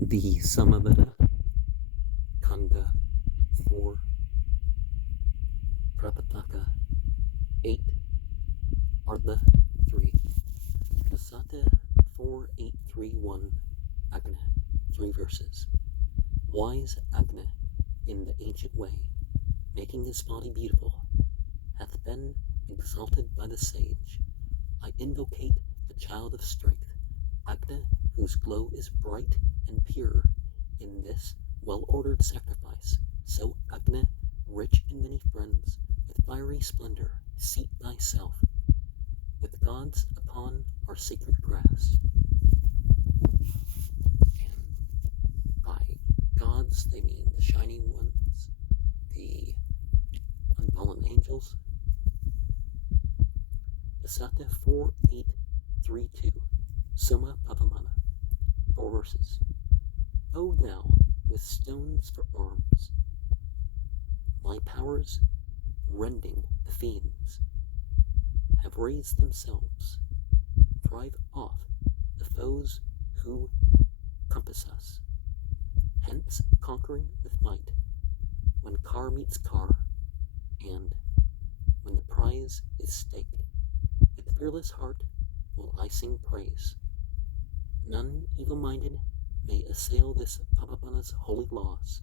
The Samaveda, Kanda 4, Prapathaka 8, Ardha 3, Vasata 4831, Agna 3 verses. Wise Agna, in the ancient way, making his body beautiful, hath been exalted by the sage. I invocate the child of strength, Agna, whose glow is bright and pure, in this well-ordered sacrifice. So Agna, rich in many friends, with fiery splendor, seat thyself, with gods upon our sacred grass. And by gods, they mean the shining ones, the unfallen angels. Vasata 4832, Soma Pavamana, 4 verses. O thou, with stones for arms, my powers, rending the fiends, have raised themselves, drive off the foes who compass us, hence conquering with might, when car meets car, and when the prize is staked. With fearless heart will I sing praise. None evil-minded may assail this Pavamana's holy laws.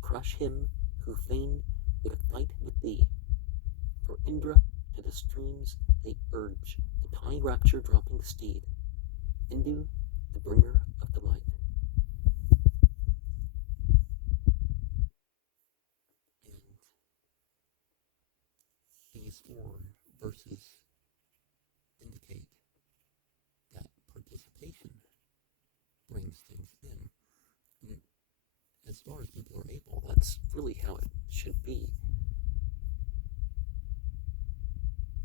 Crush him who fain would fight with thee. For Indra to the streams they urge the high rapture-dropping steed, Indu, the bringer of delight. And these 4 verses indicate that participation brings things in. And as far as people are able, that's really how it should be.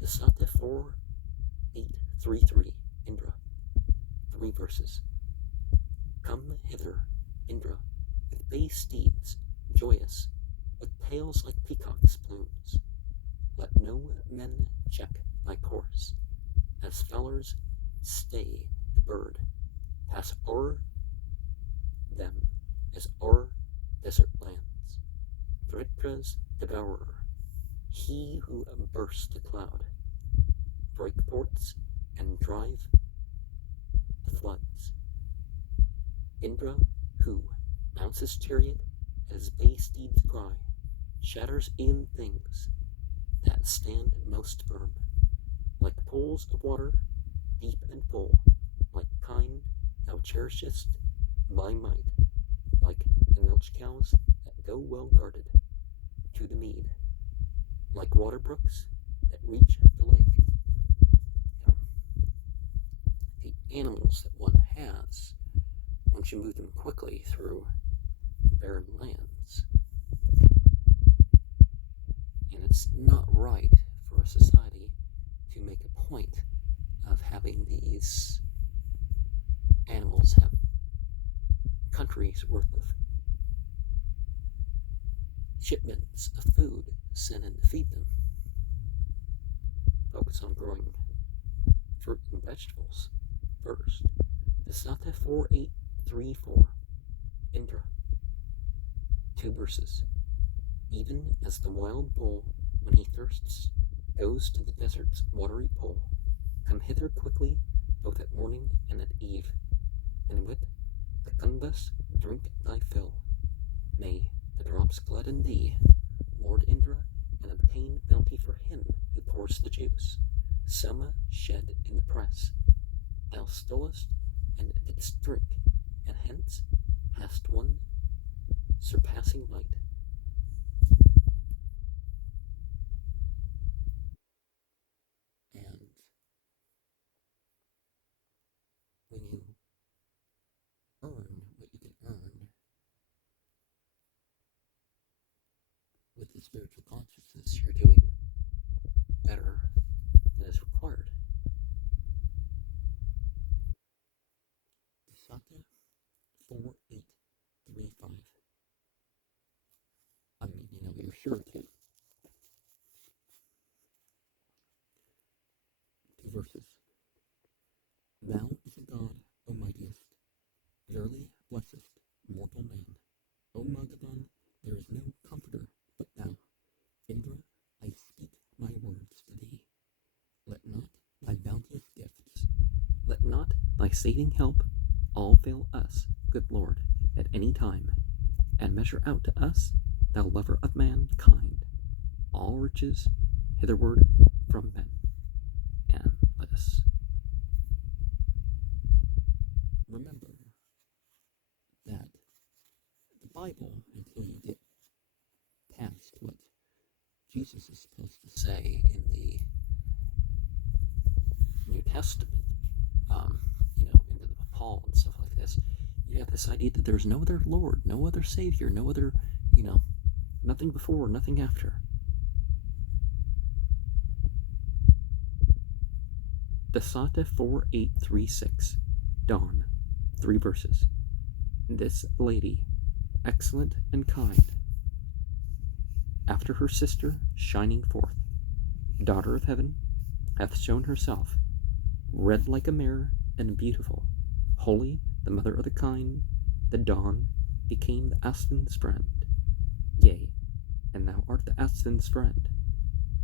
Vasata 4833, Indra, 3 verses. Come hither, Indra, with bay steeds, joyous, with tails like peacocks' plumes. Let no men check thy course, as fellers stay the bird, pass o'er them as o'er desert lands. Vritra's devourer, he who bursts the cloud, break forts and drive the floods. Indra, who mounts his chariot as bay steeds cry, shatters e'en things that stand most firm, like pools of water, deep and full, like kine thou cherishest thy might, like the milch cows that go well guarded to the mead, like water brooks that reach the lake. The animals that one has, once you move them quickly through barren lands, and it's not right for a society to make a point of having these animals have countries worth of shipments of food sent in to feed them. Focus on growing fruit and vegetables first. Vasata 4834, Indra, 2 verses. Even as the wild bull, when he thirsts, goes to the desert's watery pool, come hither quickly, both at morning and at eve, and with the Kandas drink thy fill. May the drops gladden thee, Lord Indra, and obtain bounty for him who pours the juice. Soma shed in the press, thou stolest and didst drink, and hence hast won surpassing might. And when you earn what you can earn with the spiritual consciousness, you're doing better than is required. Vasata 4835. I mean, you're sure to. 2 verses. Thou is a God, O mightiest, verily blessest mortal man. O Magadan, there is no comforter but thou. Indra, I speak my words to thee. Let not thy bounteous gifts, let not thy saving help all fail us, good Lord, at any time, and measure out to us, thou lover of mankind, all riches hitherward from men. And let us remember that the Bible, until you get past what Jesus is supposed to say in the New Testament, into the Paul and stuff like this, you have this idea that there's no other Lord, no other Savior, no other, nothing before, nothing after. Dasata 4836, Dawn, 3 verses. This lady, excellent and kind, after her sister shining forth, daughter of heaven, hath shown herself, red like a mirror and beautiful, holy, the mother of the kind, the dawn became the aspen's friend. Yea, and thou art the aspen's friend,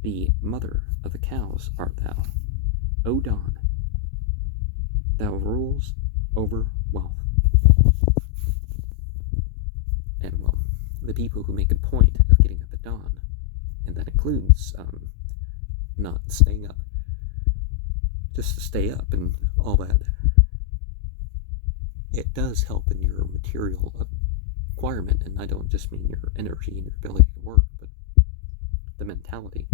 the mother of the cows art thou. O dawn, thou rules over wealth. And well, the people who make a point of getting up at dawn, and that includes not staying up just to stay up and all that, it does help in your material acquirement, and I don't just mean your energy and your ability to work, but the mentality.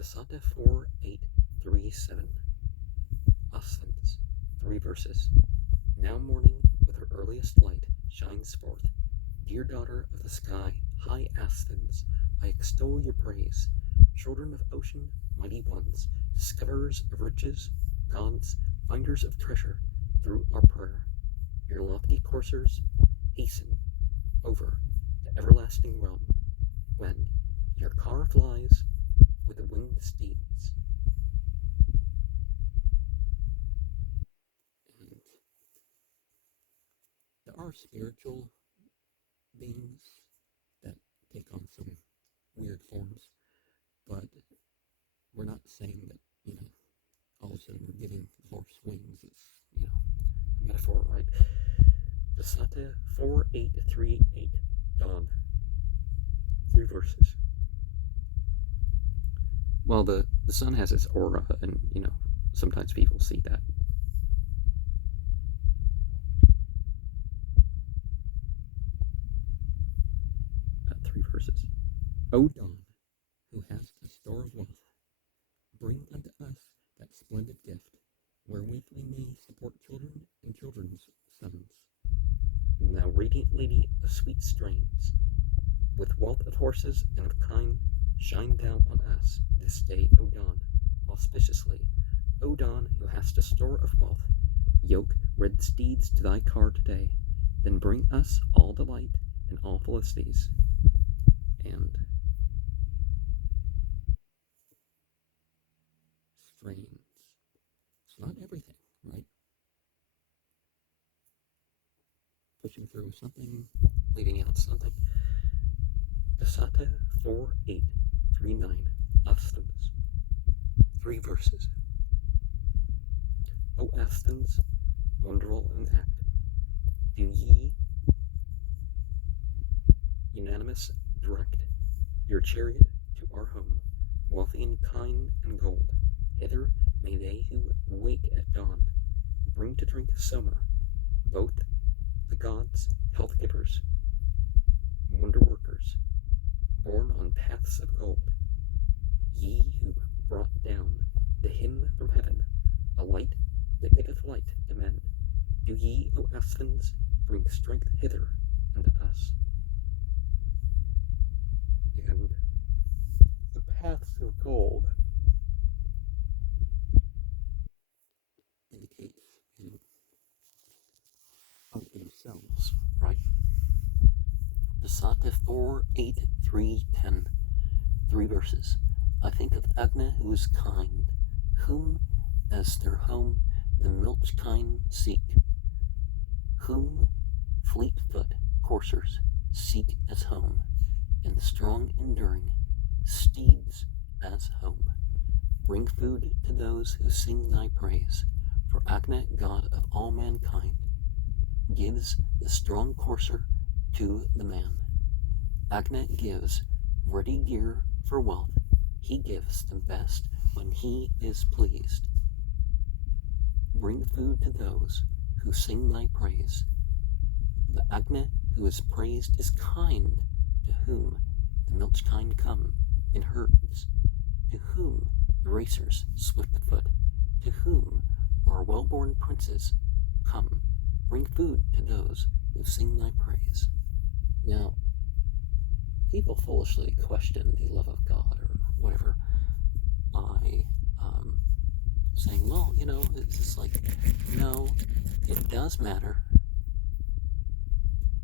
Dasata 4837, Asvins, 3 verses. Now morning with her earliest light shines forth. Dear daughter of the sky, high Asvins, I extol your praise. Children of ocean, mighty ones, discoverers of riches, gods, finders of treasure, through our prayer, your lofty coursers hasten over the everlasting realm, when your car flies with the winged steeds. And there are spiritual beings that take on some weird forms, but we're not saying that, all of a sudden we're giving the horse wings. It's, a metaphor, right? Dasata 4838, Dawn, 3 verses. Well, the sun has its aura, and, sometimes people see that. 3 verses. O dawn, who hast a store of wealth, bring unto us that splendid gift, wherewith we may support children and children's sons. Thou radiant lady of sweet strains, with wealth of horses and of kine, shine down on us this day, O dawn, auspiciously. O dawn, who hast a store of wealth, yoke red steeds to thy car today, then bring us all delight and all felicities. And strains. It's not everything, right? Pushing through something, leaving out something. Dasata 4839, Asthens, 3 verses. O Asthens, wonderful in act, do ye unanimous direct your chariot to our home, wealthy in kine and gold. Hither may they who wake at dawn bring to drink Soma, both the gods, health givers, wonder workers, born on paths of gold. Ye who brought down the hymn from heaven, a light that giveth light to men, do ye, O Asphens, bring strength hither unto us. And the paths of gold indicates, of themselves, right? Dasata 48310, 3 verses. I think of Agna who is kind, whom as their home the milch kine seek. whom fleet-foot coursers seek as home, and the strong enduring steeds as home. Bring food to those who sing thy praise, for Agni, God of all mankind, gives the strong courser to the man. Agni gives ready gear for wealth, he gives the best when he is pleased. Bring food to those who sing thy praise. The Agni who is praised is kind, to whom the milch kine come in herds, to whom the racers swift-foot, to whom our well-born princes come. Bring food to those who sing thy praise. Now, people foolishly question the love of God or whatever by saying, well, it's just like, no, it does matter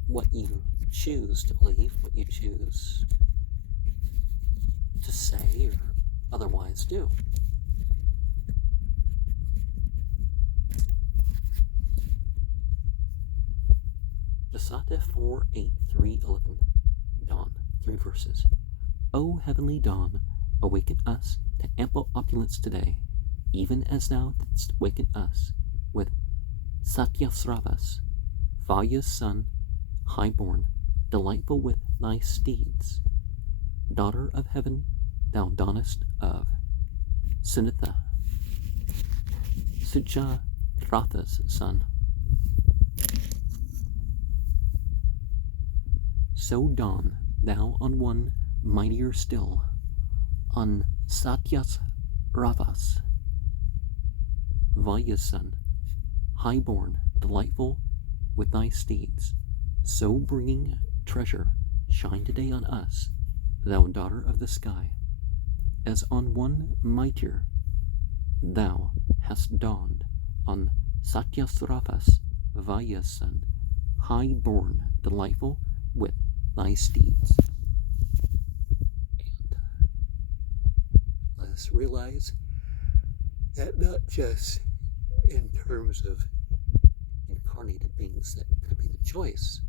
what you choose to believe, what you choose to say or otherwise do. Dasata 4:8-3:11. Dawn, 3 verses. O heavenly dawn, awaken us to ample opulence today, even as thou didst waken us with Satyasravas, Vaya's son, high-born, delightful with thy steeds. Daughter of heaven, thou dawnest of Sunitha, Sucharatha's son. So dawn thou on one mightier still, on Satyas Ravas, Vaya's son, high-born, delightful with thy steeds, so bringing treasure, shine today on us, thou daughter of the sky, as on one mightier thou hast dawned on Satyasravas, Vaya's son, high-born, delightful with thy steeds. And let us realize that not just in terms of incarnated beings that could be the choice,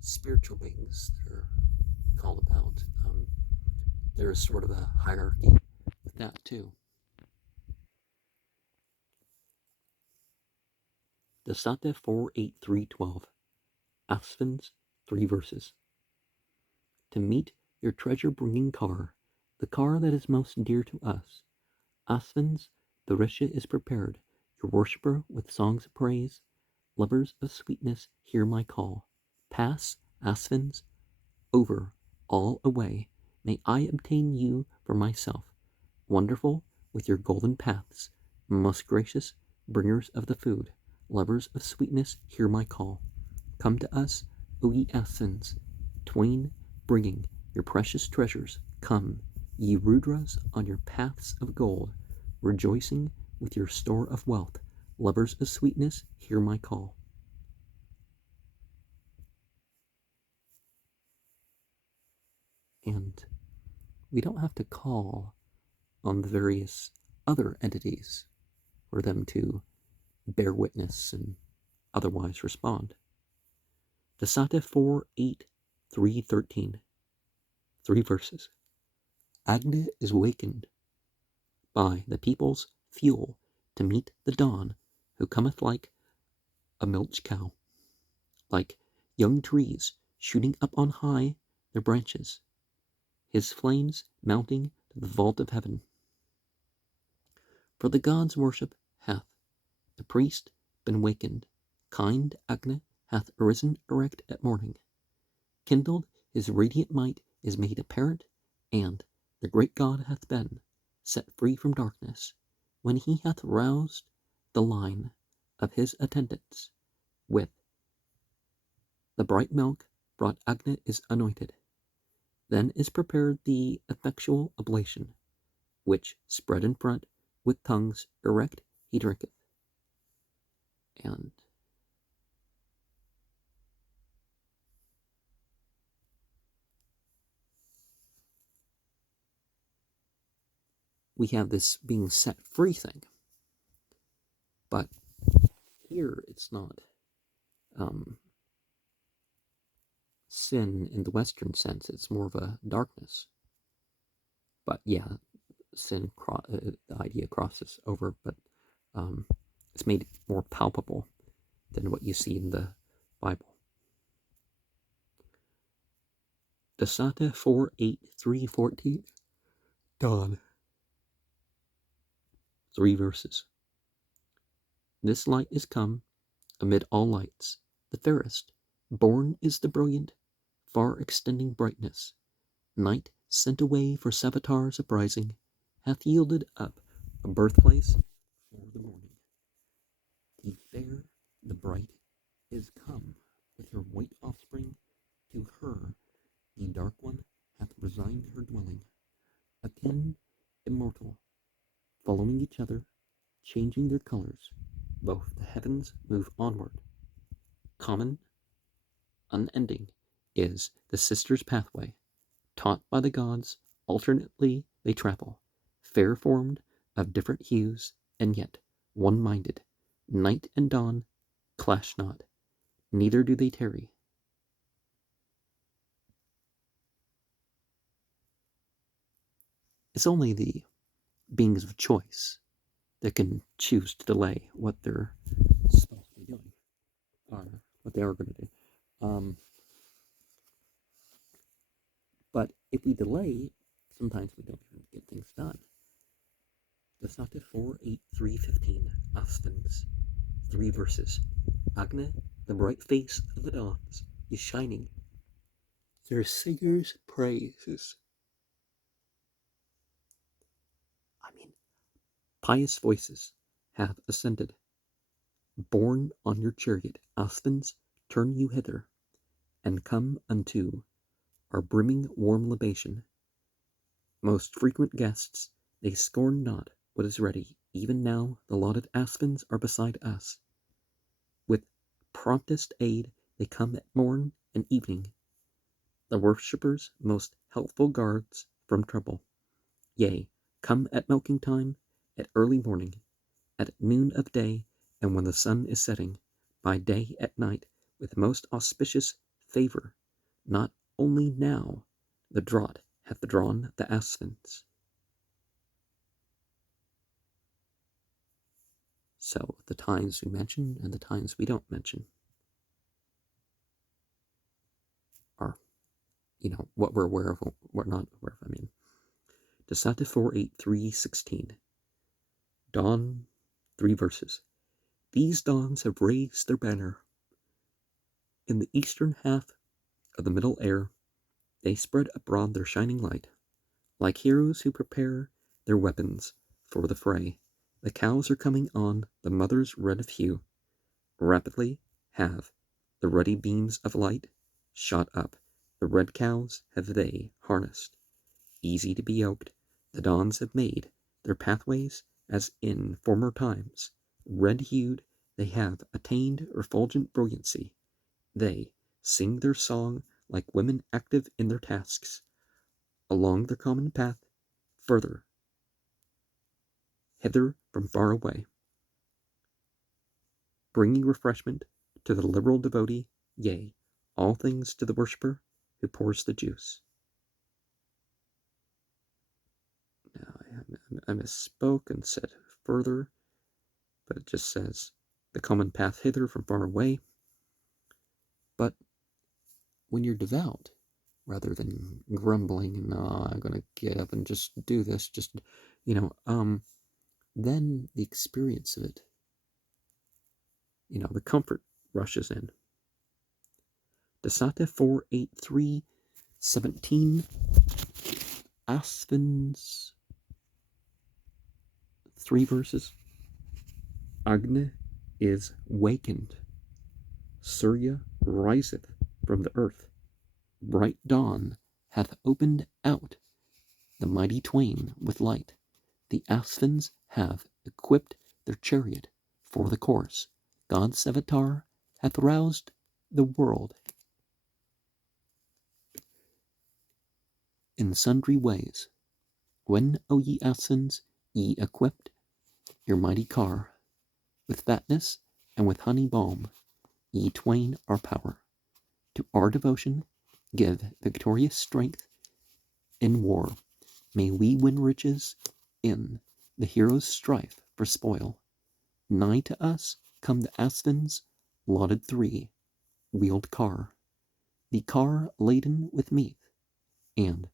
spiritual beings that are called about, there is sort of a hierarchy with that too. Dasata 4:8-3:12. Asvins, 3 verses. To meet your treasure-bringing car, the car that is most dear to us, Asvins, the Risha is prepared, your worshipper with songs of praise. Lovers of sweetness, hear my call. Pass, Asvins, over, all away. May I obtain you for myself. Wonderful with your golden paths, most gracious bringers of the food. Lovers of sweetness, hear my call. Come to us, O ye Asvins, twain bringing your precious treasures. Come, ye Rudras, on your paths of gold, rejoicing with your store of wealth. Lovers of sweetness, hear my call. And we don't have to call on the various other entities for them to bear witness and otherwise respond. Dasata 4:8-3:13. 3 verses. Agni is wakened by the people's fuel to meet the dawn, who cometh like a milch cow, like young trees shooting up on high their branches, his flames mounting to the vault of heaven. For the gods' worship hath the priest been wakened, kind Agni hath arisen erect at morning, kindled his radiant might is made apparent, and the great God hath been set free from darkness, when he hath roused the line of his attendants with the bright milk brought. Agni is anointed. Then is prepared the effectual oblation, which spread in front with tongues erect he drinketh. And we have this being set free thing. But here it's not sin in the Western sense, it's more of a darkness. But yeah, sin, the idea crosses over, but it's made more palpable than what you see in the Bible. Dasata 4:8-3:14. Dawn. 3 verses. This light is come amid all lights, the fairest. Born is the brilliant, far extending brightness. Night, sent away for Savitar's uprising, hath yielded up a birthplace for the morning. The fair, the bright, is come with her white offspring. To her, the dark one hath resigned her dwelling. Akin, immortal, following each other, changing their colors, both the heavens move onward. Common, unending, is the sisters' pathway. Taught by the gods, alternately they travel, fair formed, of different hues, and yet one-minded. Night and dawn clash not, neither do they tarry. It's only the beings of choice that can choose to delay what they're supposed to be doing, or what they are going to do. But if we delay, sometimes we don't even get things done. Dasata 4:8-3:15. Asthans. 3 verses. Agna, the bright face of the dawns, is shining. Their singers' praises. Pious voices have ascended. Borne on your chariot, Asthans, turn you hither, and come unto our brimming warm libation. Most frequent guests, they scorn not what is ready. Even now the lauded Asthans are beside us. With promptest aid they come at morn and evening, the worshippers' most helpful guards from trouble. Yea, come at milking time, at early morning, at noon of day, and when the sun is setting, by day at night, with most auspicious favor. Not only now the draught hath drawn the Asthans. So the times we mention and the times we don't mention are, what we're aware of, what we're not aware of. Dasata 4:8-3:16. Dawn, 3 verses. These dawns have raised their banner. In the eastern half of the middle air, they spread abroad their shining light. Like heroes who prepare their weapons for the fray, the cows are coming on, the mothers red of hue. Rapidly have the ruddy beams of light shot up. The red cows have they harnessed. Easy to be yoked, the dawns have made their pathways as in former times. Red-hued, they have attained refulgent brilliancy. They sing their song like women active in their tasks. Along their common path, further, hither from far away, bringing refreshment to the liberal devotee, yea, all things to the worshipper who pours the juice. Now, I misspoke and said further, but it just says the common path hither from far away. But when you're devout, rather than grumbling and I'm gonna get up and just do this, then the experience of it, the comfort rushes in. Dasata 4:8-3:17. Asthans, 3 verses. Agni is wakened. Surya riseth from the earth. Bright dawn hath opened out the mighty twain with light. The Asthans have equipped their chariot for the course. God Savitar hath roused the world in sundry ways. When, O ye Asthans, ye equipped your mighty car with fatness and with honey balm ye twain our power. To our devotion give victorious strength in war. May we win riches in the hero's strife for spoil. Nigh to us come the Aspen's lauded three-wheeled car, the car laden with meat, and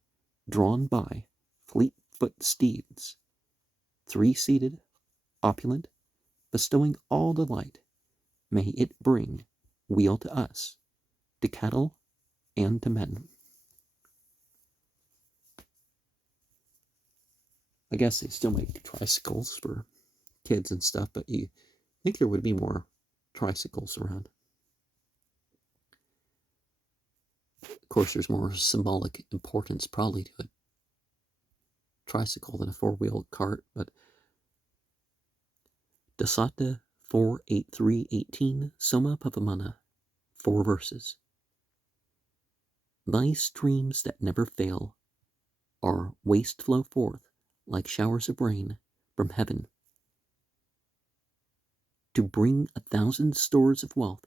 drawn by fleet-foot steeds, three-seated, opulent, bestowing all delight. May it bring weal to us, to cattle, and to men. I guess they still make tricycles for kids and stuff, but you think there would be more tricycles around. Of course, there's more symbolic importance probably to a tricycle than a four-wheel cart, but Dasata 48318 Soma Pavamana, 4 verses. Thy streams that never fail our waste flow forth like showers of rain from heaven to bring 1,000 stores of wealth.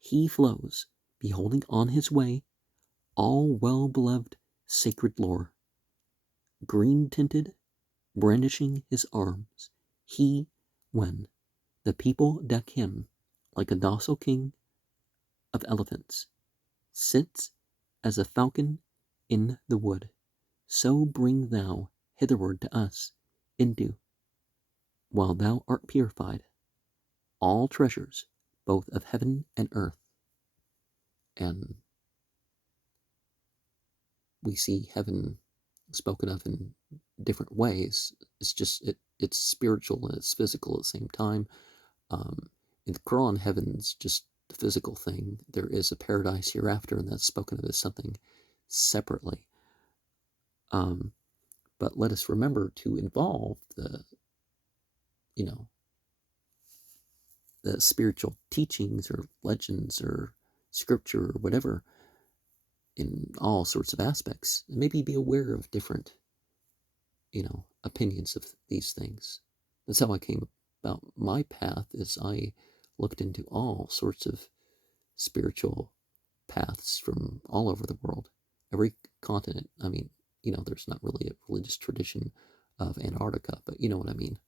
He flows, beholding on his way all well-beloved sacred lore. Green-tinted, brandishing his arms, he, when the people deck him like a docile king of elephants, sits as a falcon in the wood. So bring thou hitherward to us, into, while thou art purified, all treasures, both of heaven and earth. And we see heaven spoken of in different ways. It's just it's spiritual and it's physical at the same time. In the Quran, heaven's just the physical thing. There is a paradise hereafter, and that's spoken of as something separately. But let us remember to involve the spiritual teachings or legends or scripture or whatever in all sorts of aspects, and maybe be aware of different opinions of these things. That's how I came about my path, is I looked into all sorts of spiritual paths from all over the world, every continent. I mean, there's not really a religious tradition of Antarctica, but you know what I mean.